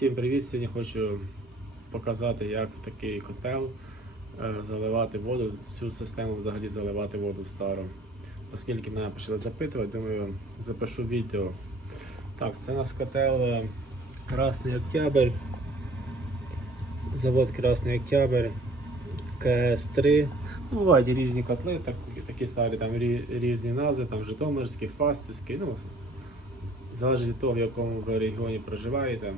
Всім привіт! Сьогодні хочу показати, як в такий котел е, заливати воду, всю систему взагалі заливати воду в стару. Оскільки мене почали запитувати, думаю, запишу відео. Так, це у нас котел е, Красний Октябрь. Завод Красний Октябрь КС3. Ну, бувають різні котли, так, такі старі, там рі- різні назви, там Житомирський, Фастівський. Ну, залежить від того, в якому ви регіоні проживаєте.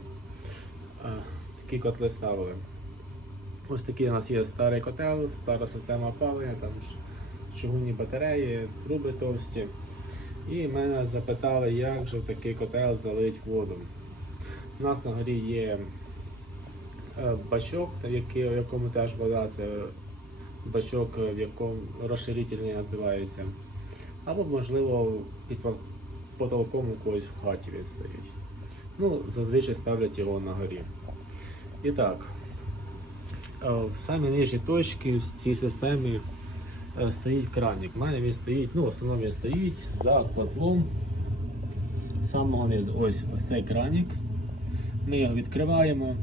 Такі котли ставили. Ось такий у нас є старий котел, стара система опалення, там чугунні батареї, труби товсті. І мене запитали, як же в такий котел залить воду. У нас на горі є е, бачок, в якому теж вода, це бачок, в якому розширительний називається. Або, можливо, під потолком у когось в хаті він стоїть. Ну, зазвичай ставлять його на горі. І так, е, в самій нижній точці в цій системі е, стоїть краник. У мене він стоїть, ну, в основному він стоїть за котлом самого низу. Ось ось цей краник. Ми його відкриваємо,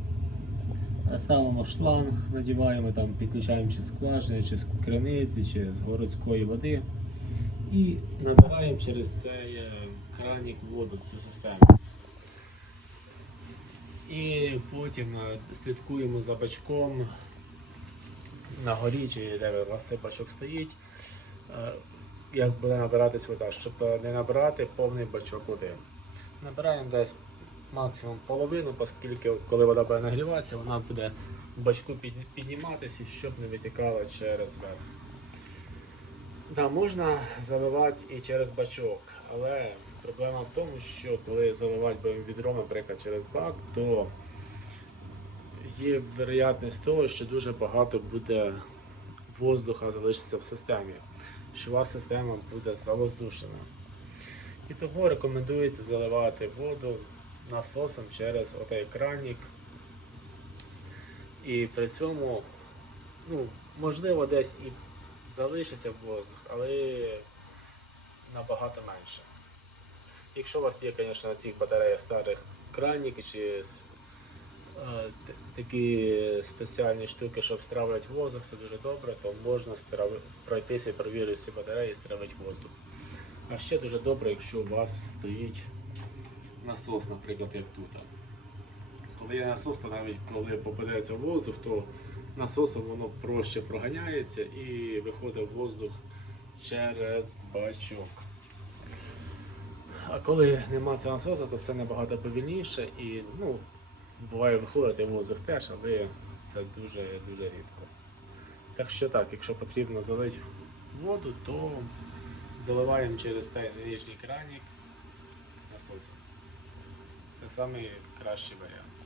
е, ставимо шланг, надіваємо, там, підключаємо чи скважини, чи з криниці, чи з городської води. І набираємо через цей краник воду в цю систему. І потім е, слідкуємо за бачком на горі, чи де у вас цей бачок стоїть, е, як буде набиратись вода, щоб е, не набирати повний бачок води. Набираємо десь максимум половину, оскільки коли вода буде нагріватися, вона буде в бачку під- підніматися, щоб не витікала через верх. Да, можна заливати і через бачок, але проблема в тому, що коли заливати будемо відро, наприклад, через бак, то є вероятність того, що дуже багато буде воздуха залишиться в системі, що ваша система буде завоздушена. І того рекомендується заливати воду насосом через отей кранік. І при цьому, ну, можливо, десь і залишиться воздух, але набагато менше. Якщо у вас є, звісно, на цих батареях старих краніки чи е, такі спеціальні штуки, щоб стравлювати воздух, це дуже добре, то можна страв- пройтися і перевірити ці батареї і стравити воздух. А ще дуже добре, якщо у вас стоїть насос, наприклад, як тут. Коли є насос, то навіть коли попадається воздух, то насосом воно проще проганяється і виходить воздух через бачок. А коли нема цього насосу, то все набагато повільніше і ну, буває виходити воздух теж, але це дуже дуже рідко. Так що так, якщо потрібно залити воду, то заливаємо через той нижній краник насосом. Це найкращий варіант.